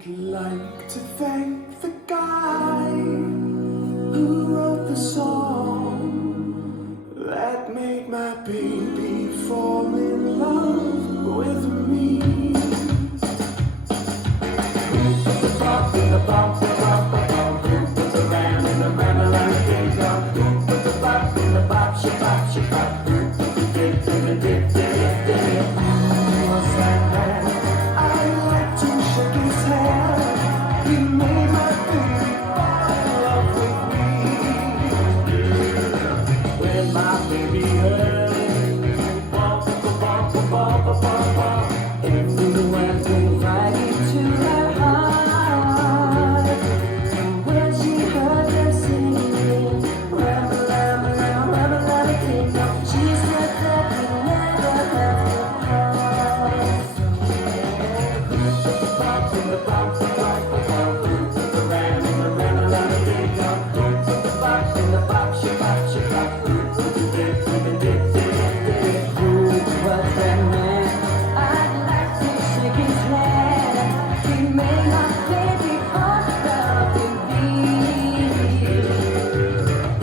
I'd like to thank the guy who wrote the song that made my baby fall in love with me. The bump, the bump, the bump, the bump, the ram and the ram around the ding dong. The bop, the bop, shabop, shabop, the dip, the dip, the dip, the dip. What's that man? I like to shake his hand. He made my baby fall in love with me. When my baby heard bump, bump, bump, bump, bump, bump, everywhere goes right into her heart. And when she heard them singing, ram, ram, ram, ram, ram, kingdom, she said that we never have to part. The bump, the bump, the bump, the bump, the ram, and the ram, ram, kingdom, the bump, and the bop, shabop, shabop, the dip, the dip, the dip. Who was that man? I'd like to shake his hand. He made my baby fall in love with me.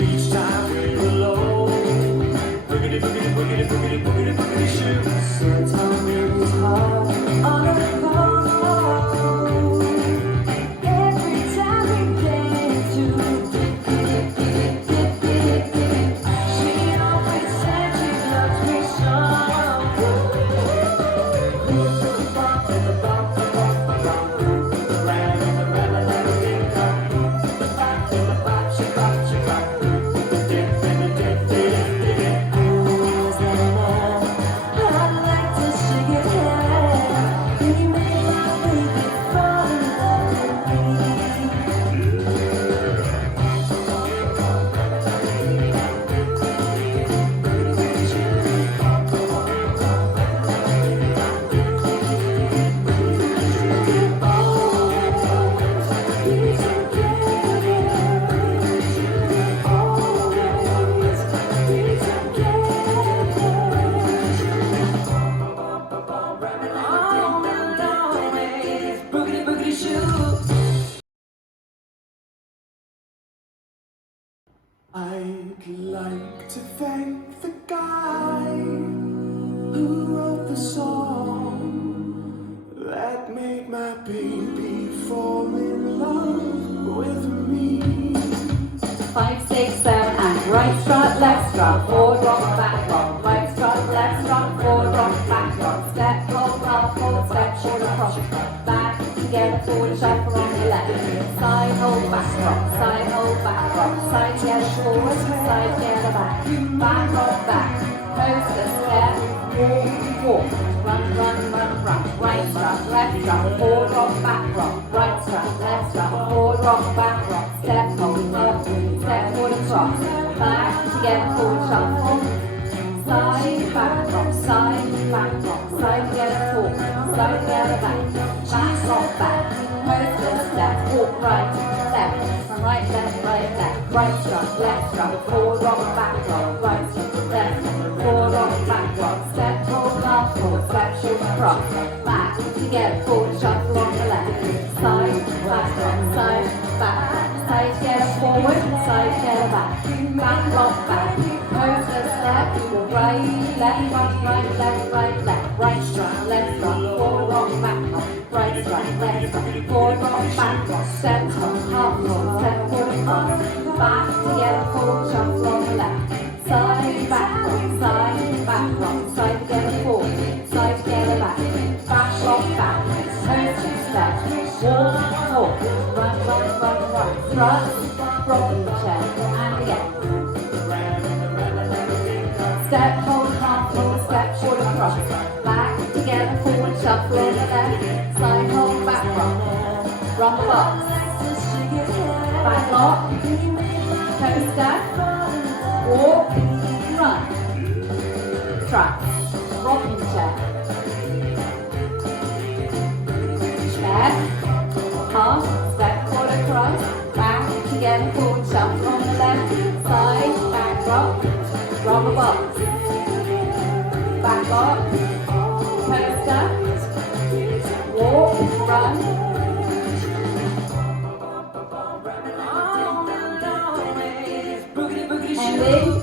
Each time we were low, boogity, boogity, boogity, boogity, boogity, boogity, shoot. Sets on his heart on a phone. Every time we came to dip, dip, dip, dip, dip, dip, she always said she loves me so. The bump, the bump, the bump, the bump, the ram, and the ram, and the ding dong. The bop, and the bop, shabop, shabop, the dip, and the dip, dip, dip. Who is that man? I'd like to shake his hand. He made my baby fall in love with me. I'd like to thank the guy who wrote the song that made my baby fall in love with me. 5, 6, 7, and right strut, left strut, forward rock, back rock, right strut, left strut, forward rock, back rock, step, hold, half, hold, step, shoulder, cross, back, together, forward, shuffle on the left, side, hold, back rock, side, hold, back rock, side, together, forward, side, together, back rock, back, coaster, step, walk, walk, run, run, run, run, right strut, left strut, forward rock, back rock, right strut, left strut, forward rock, back rock, step, hold, up, step, forward, across, back, together, forward, shuffle, side, back rock, side, together, forward, side, together, back rock, back, coaster, step, walk, right, left, from right, right strut, left strut, forward rock, back rock, right strut, left, forward rock, back rock, step, hold, half, forward, step, shoulder, cross, back, together, forward, shuffle on the left, side, back rock, side, together, forward, side, together, back rock, back, coaster, step, right, left, right strut, left strut, forward rock, back rock, right strut, left strut, forward rock, back rock, step, half roll, step, forward, cross, back, together, forward, shuffle on the left, side, back rock, side, together, forward, side, together, back rock, back, coaster, step, walk, run, strut, rocking chair, and again. Step, hold, half, hold, step, shoulder, cross, back, together, forward, shuffle on the left, side, hold, back rock, rock box, back lock, coaster, walk, run, strut, rocking chair, half, step, forward, across, back, together, forward, shuffle on the left, side, back rock, rubber box, back lock, coaster, walk, run, Landing.